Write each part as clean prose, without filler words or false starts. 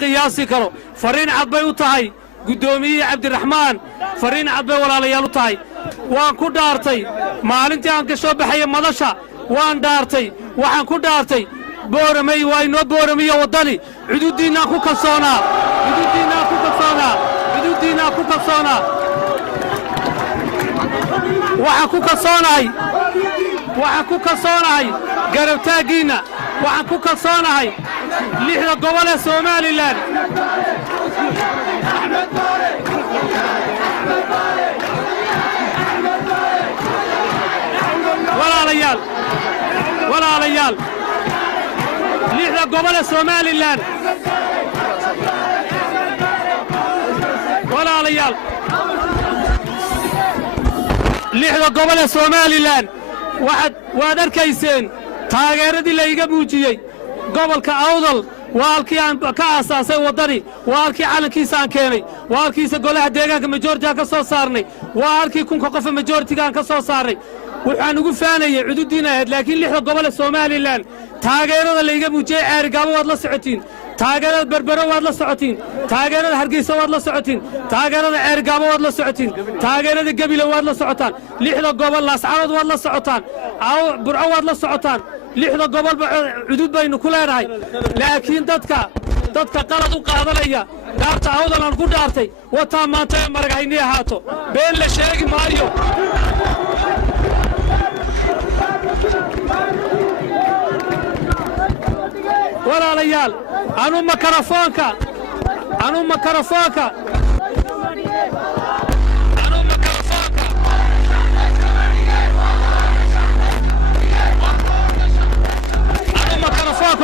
قياسي كرو فرين عبي وطهي قدومي عبد الرحمن فرين عبي ولا ليال وطهي وان كو دارتي maalintii aan ka soo baxay madasha waan dhaartay waxaan ku dhaartay booramay way noo booramiyo wadani xuduudiina ku kalsoonaa waxaan ku kalsoonahay garabtaagiina waxaan ku kalsoonahay lixda gobol ee Soomaaliland walaalayaal lixda gobol ee Soomaaliland walaalayaal lixda gobol ee Soomaaliland waad arkayseen taageeradii la iga muujiyay gobolka Awdal waalkii aan ka aasaasay wadani waalkii calankiisa aan keenay waalkiisa golaha deegaanka majority ka soo saarnay waalkii kunka qof majority aan ka soo saarnay waxaan ugu faanayay xuduudiina ahayd laakiin lixda gobol ee Soomaaliland taageerada la iga muujiyay Ceerigaabo waad la socotiin taageerada Berbero waad la socotiin taageerada Hargeysa waad la socotiin taageerada Ceerigaabo waad la socotiin taageerada Gabiley waad la socotaan lixda gobol Laascaanood waad la socotaan Burco waad la socotaan lixda gobol xuduud baynu ku leenahay laakiin dadka qalad u qaadanaya daarta Awdal aan ku dhaartay wataa maanta maragayni ahaato been la sheegi maayo walaalayaal anu makarafoonka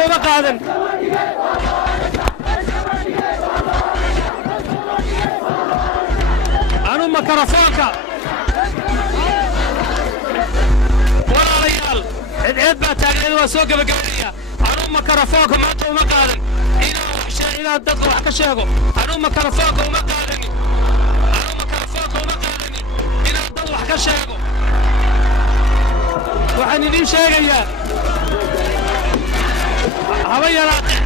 uma qaadan anu makarafoonka walaalayaal cid baa taageerada waa soo gabagabeeya anu makarafoonka maanta uma qaadan inaan dadka wax ka sheego anu makarafoonka uma qaadan inaan dad wax ka sheego waxaan idin sheegayaa haba yaraatee